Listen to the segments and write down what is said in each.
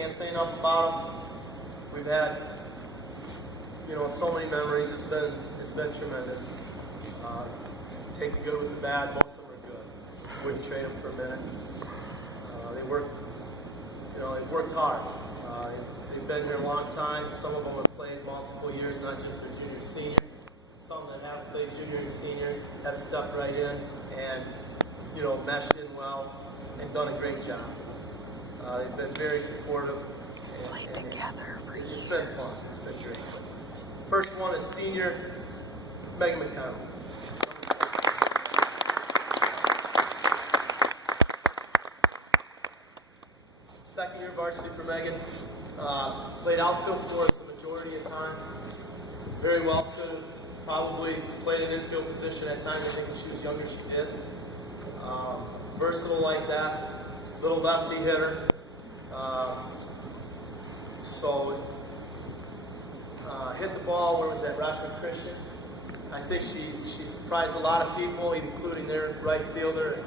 Can't say enough about them. We've had, so many memories. It's been tremendous. Take the good with the bad. Most of them are good. Wouldn't trade them for a minute. They they've worked hard. They've been here a long time. Some of them have played multiple years, not just for junior, senior. Some that have played junior and senior have stepped right in and, meshed in well and done a great job. They've been very supportive. Played together for years. It's been fun. It's been great. First one is senior Megan McConnell. Second year varsity for Megan. Played outfield for us the majority of the time. Very well could have probably played an infield position at times. I think when she was younger she did. Versatile like that. Little lefty hitter. Hit the ball, where was that, Rockford Christian? I think she surprised a lot of people, including their right fielder.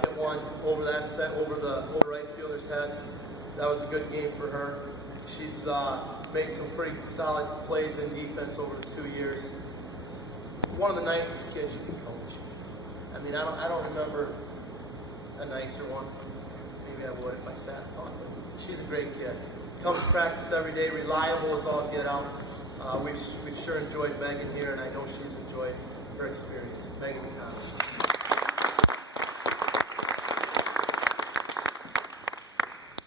Hit one over the right fielder's head. That was a good game for her. She's made some pretty solid plays in defense over the 2 years. One of the nicest kids you can coach. I mean, I don't remember a nicer one. Maybe I would if I sat and thought, but she's a great kid. Comes to practice every day, reliable as all get out. We've sure enjoyed Megan here, and I know she's enjoyed her experience. Megan McConnell.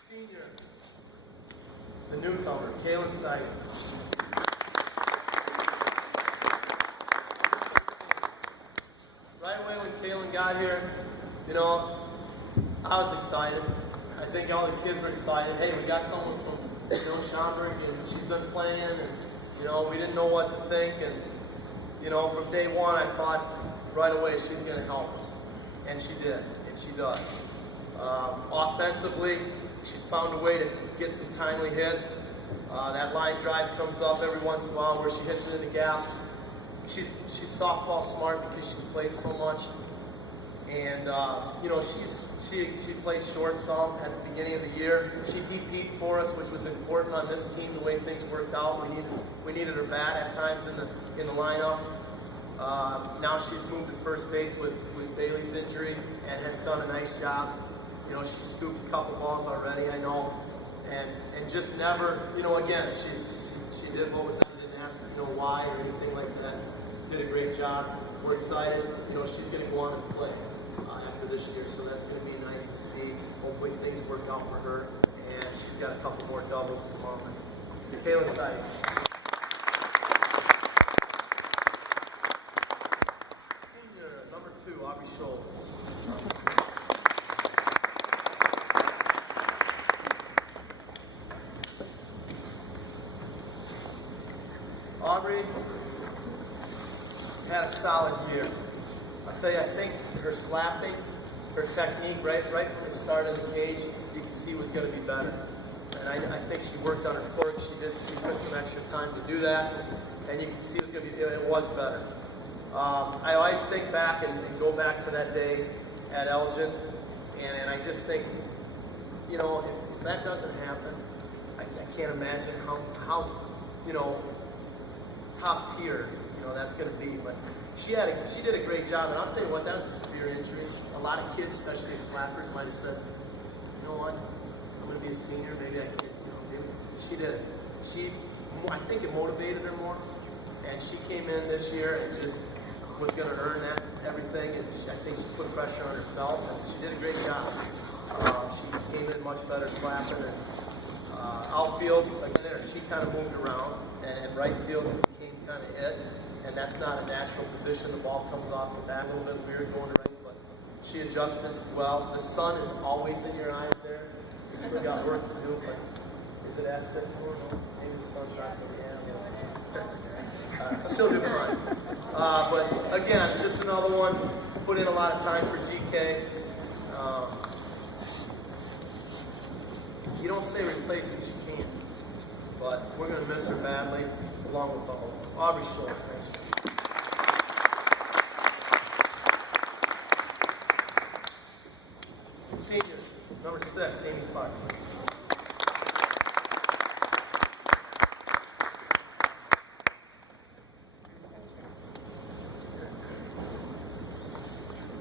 Senior, the newcomer, Kaylin Sider. Right away when Kaylin got here, I was excited. I think all the kids were excited. Hey, we got someone from Schaumburg, and she's been playing, and we didn't know what to think. And from day one, I thought right away she's going to help us, and she did, and she does. Offensively, she's found a way to get some timely hits. That line drive comes up every once in a while where she hits it in the gap. She's softball smart because she's played so much. And, she played short some at the beginning of the year. She DP'd for us, which was important on this team, the way things worked out. We needed her bat at times in the lineup. Now she's moved to first base with Bailey's injury and has done a nice job. She's scooped a couple balls already, I know. And just never, again, she did what was done, didn't ask why or anything like that. Did a great job. We're excited. She's going to go on and play after this year, so that's going to be nice to see. Hopefully things work out for her, and she's got a couple more doubles tomorrow night. Kayla Sider. Senior, number 2, Aubrey Scholl. Aubrey had a solid year. I'll tell you, I think her slapping, her technique, right from the start of the cage, you could see was going to be better. And I think she worked on her foot. She took some extra time to do that, and you can see it was better. I always think back and go back to that day at Elgin, and I just think, if that doesn't happen, I can't imagine how top tier, that's going to be. But she did a great job, and I'll tell you what, that was a severe injury. A lot of kids, especially slappers, might have said, you know what, I'm going to be a senior, maybe I can, maybe. She did it. I think it motivated her more, and she came in this year and just was going to earn everything, and I think she put pressure on herself, and she did a great job. She came in much better slapping, and outfield, again there, she kind of moved around, and right field became kind of it, and that's not a natural position. The ball comes off the bat a little bit weird going right, but she adjusted well. The sun is always in your eyes there. You still got work to do, but is it at 6 more? Maybe the sun's not so she'll do fine. But again, just another one. Put in a lot of time for GK. You don't say replace because you can't, but we're going to miss her badly, along with all of them. Aubrey Scholl, thanks. Senior, number 6, Amy Clark.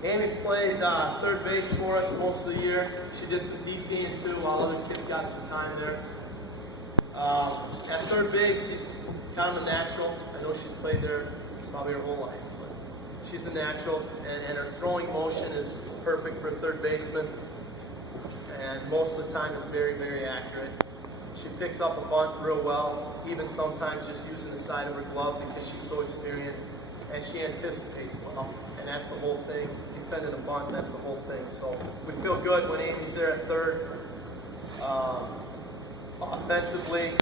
Amy played third base for us most of the year. She did some deep game too, while other kids got some time there. At third base, she's kind of a natural. I know she's played there probably her whole life, but she's a natural, and her throwing motion is perfect for a third baseman. And most of the time, it's very, very accurate. She picks up a bunt real well, even sometimes just using the side of her glove because she's so experienced, and she anticipates well. And that's the whole thing. Defending a bunt, that's the whole thing. So we feel good when Amy's there at third. Offensively,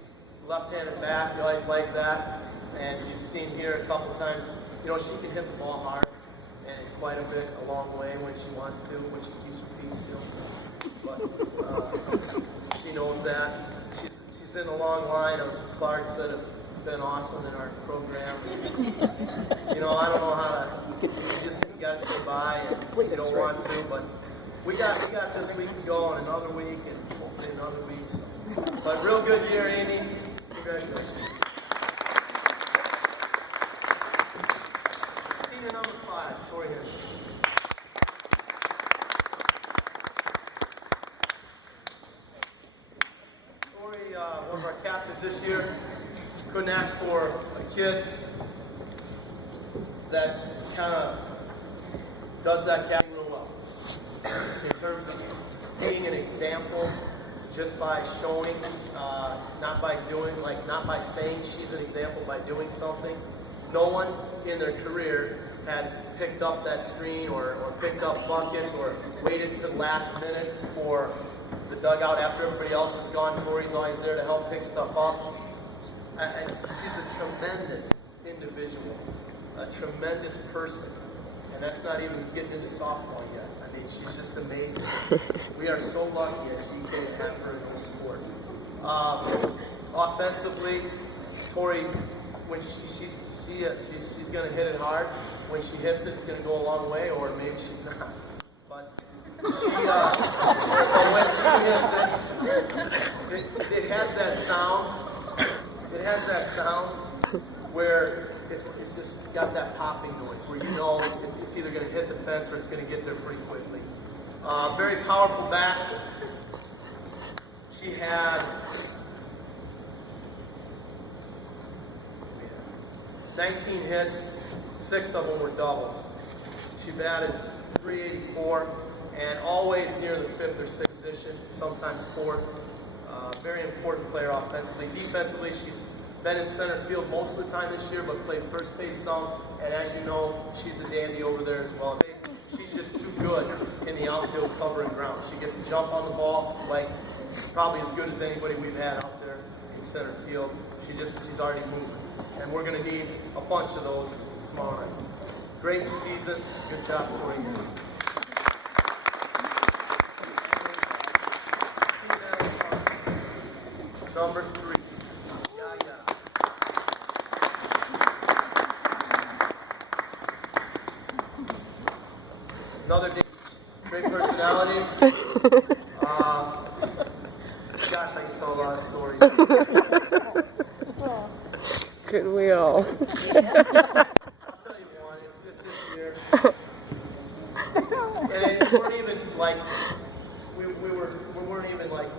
left-handed bat, we always like that. And you've seen here a couple times, you know, she can hit the ball hard and quite a bit a long way when she wants to, when she keeps her feet still. But she knows that. She's in a long line of Clarks that have been awesome in our program. You know, I don't know how to, you got to stay by and you don't want to, but we got this week to go and another week and hopefully another week. So. But real good year, Amy. Congratulations. Senior number 5, Tori Hirsch. Tori, one of our captains this year, couldn't ask for a kid that kind of does that captain real well. In terms of being an example, just by showing, not by doing, not by saying she's an example, by doing something. No one in their career has picked up that screen or picked up buckets or waited to the last minute for the dugout after everybody else is gone. Tori's always there to help pick stuff up. She's a tremendous individual, a tremendous person, and that's not even getting into softball yet. I mean, she's just amazing. We are so lucky at GK to have her in those sports. Offensively, Tori, when she's going to hit it hard. When she hits it, it's going to go a long way, or maybe she's not. But when she hits it, it has that sound. It has that sound where it's just got that popping noise where you know it's either going to hit the fence or it's going to get there pretty quickly. Very powerful bat. She had 19 hits, 6 of them were doubles. She batted .384 and always near the 5th or 6th position, sometimes 4th. Very important player offensively. Defensively, she's been in center field most of the time this year, but played first base some. And as you know, she's a dandy over there as well. She's just too good in the outfield covering ground. She gets a jump on the ball, like probably as good as anybody we've had out there in center field. She's already moving. And we're going to need a bunch of those tomorrow night. Great season. Good job, Tori. Number 3. Another day. Great personality. Gosh, I can tell a lot of stories. Could we all? I'll tell you one. It's this year. And it weren't even like we weren't even like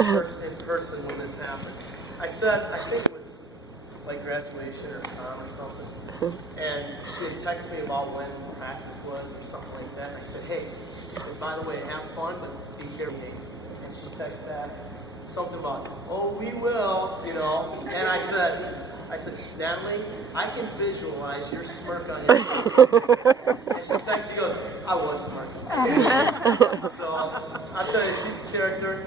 in person when this happened. I think it was like graduation or prom or something. And she had texted me about when practice was or something like that. And I said, hey, she said, by the way, have fun, but be careful. And she texted back something about, oh, we will, you know. And I said, Natalie, I can visualize your smirk on your face. And she goes, I was smirking. So I'll tell you, she's a character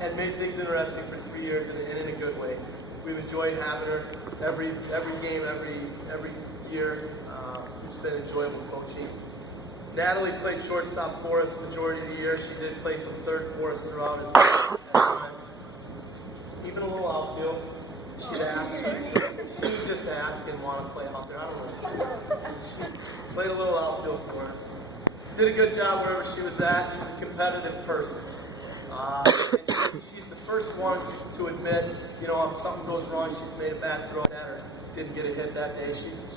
and made things interesting for 3 years and in a good way. We've enjoyed having her every game, every year. It's been enjoyable coaching. Natalie played shortstop for us the majority of the year. She did play some third for us throughout as well at times. Even a little outfield. She'd ask. She would just ask and want to play out there. I don't know. She played a little outfield for us. Did a good job wherever she was at. She's a competitive person. She's the first one to admit, you know, if something goes wrong, she's made a bad throw at or didn't get a hit that day,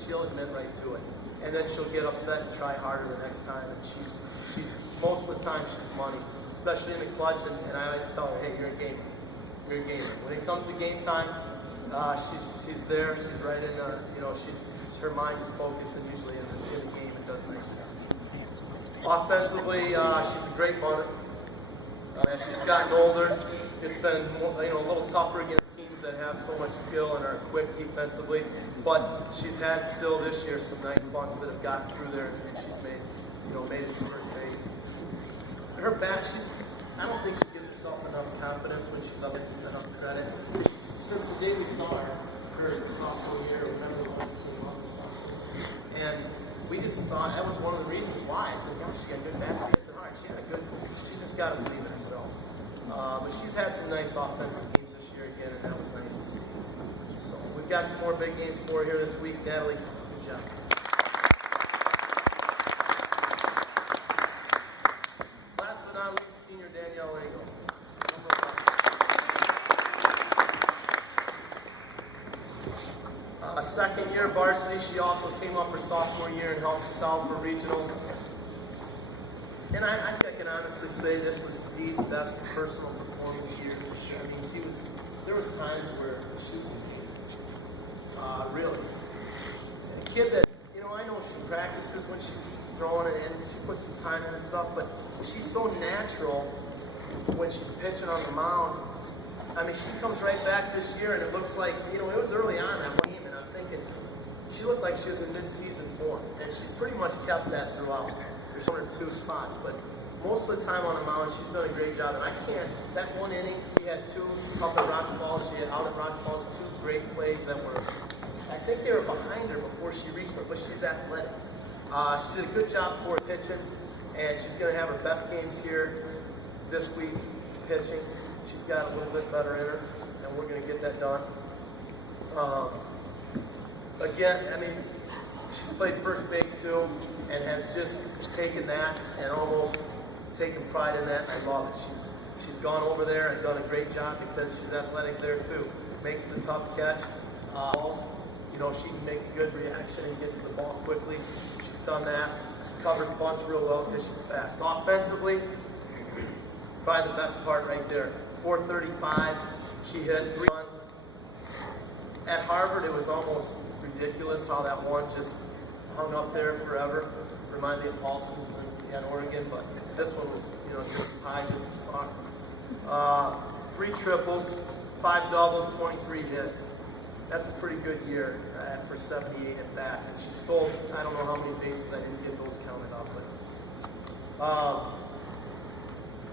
she'll admit right to it. and then she'll get upset and try harder the next time. And she's most of the time she's money, especially in the clutch. And I always tell her, hey, you're a gamer. You're a gamer. When it comes to game time, she's there. She's right in the, her mind is focused and usually in the game and does nice things. Offensively, she's a great punter. As she's gotten older, it's been a little tougher against teams that have so much skill and are quick defensively. But she's had still this year some nice punts that have gotten through there, and she's made it to first base. Her bat, I don't think she gives herself enough confidence when she's up, enough credit. Since the day we saw her sophomore year, remember when she came up or something, and we just thought that was one of the reasons why. I said, gosh, she got good bats, she hits it hard. She just got to believe in herself. But she's had some nice offensive games this year again, and that was nice to see. So we've got some more big games for her here this week. Natalie, good job. Last but not least, senior Danielle Lego. A second year varsity, she also came up her sophomore year and helped us out for regionals. And I think I can honestly say this was Dee's best personal performance year this year. I mean, there was times where she was amazing. Really. And a kid that, I know she practices when she's throwing it and she puts some time in and stuff, but she's so natural when she's pitching on the mound. I mean, she comes right back this year and it looks like, it was early on that one game and I'm thinking, she looked like she was in mid-season form and she's pretty much kept that throughout. There's one or two spots, but most of the time on the mound, she's done a great job. And that one inning, we had two up at Rock Falls. She had out at Rock Falls, two great plays that were, I think they were behind her before she reached her, but she's athletic. She did a good job for pitching, and she's going to have her best games here this week pitching. She's got a little bit better in her, and we're going to get that done. Again, I mean, she's played first base too, and has just taken that and almost taken pride in that. I love it. She's gone over there and done a great job because she's athletic there too. Makes the tough catch. She can make a good reaction and get to the ball quickly. She's done that. Covers bunts real well because she's fast. Offensively, probably the best part right there. 435. She hit 3 runs. At Harvard, it was almost ridiculous how that one just hung up there forever. Reminded me of Paulson's at Oregon, but this one was, just as high, just as far. 3 triples, 5 doubles, 23 hits. That's a pretty good year for 78 at bats. And she stole, I don't know how many bases, I didn't get those counted up,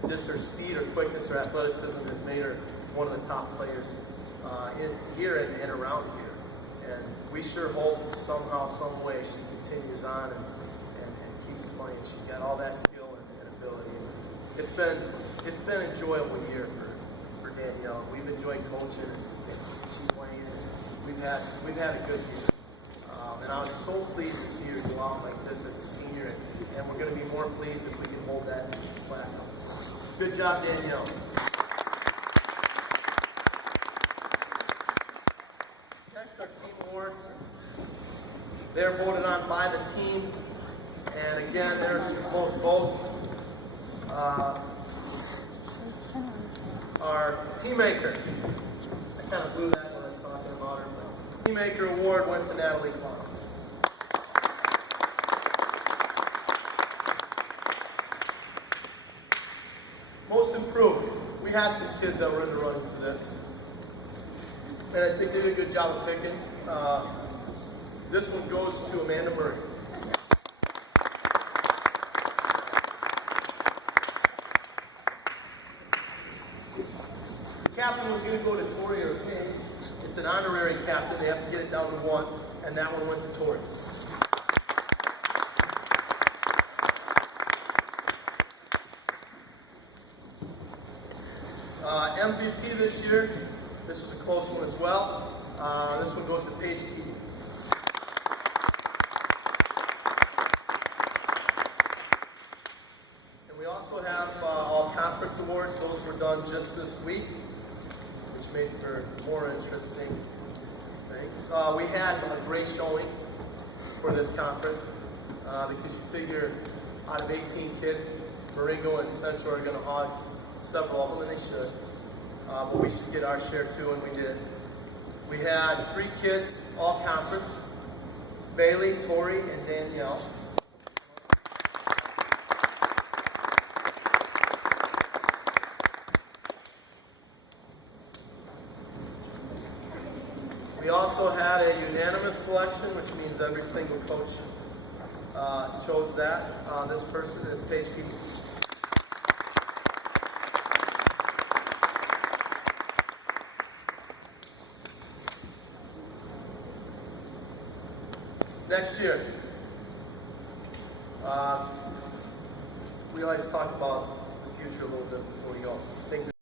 but just her speed, her quickness, her athleticism has made her one of the top players here and around here. And we sure hope somehow, some way she continues on and keeps playing. She's got all that skill and ability. It's been an enjoyable year for Danielle. We've enjoyed coaching and she's playing. We've had a good year. And I was so pleased to see her go out like this as a senior, and we're going to be more pleased if we can hold that plaque up. Good job, Danielle. Next, our team awards. They're voted on by the team, and again, there's some close votes. Our team maker, I kind of blew that when I was talking about her, but team maker award went to Natalie Clark. Most improved. We had some kids that were in the running for this, and I think they did a good job of picking. This one goes to Amanda Murray. The captain was going to go to Tori or King. It's an honorary captain. They have to get it down to 1, and that one went to Tori. MVP this year, this was a close one as well. This one goes to Paige Key. And we also have all conference awards. Those were done just this week, which made for more interesting things. We had a great showing for this conference. because you figure out of 18 kids, Marengo and Central are going to hog several of them, and they should. But we should get our share too, and we did. We had 3 kids, all conference, Bailey, Tori, and Danielle. We also had a unanimous selection, which means every single coach chose that. This person is Paige Keefe. Next year, we always talk about the future a little bit before we go. Things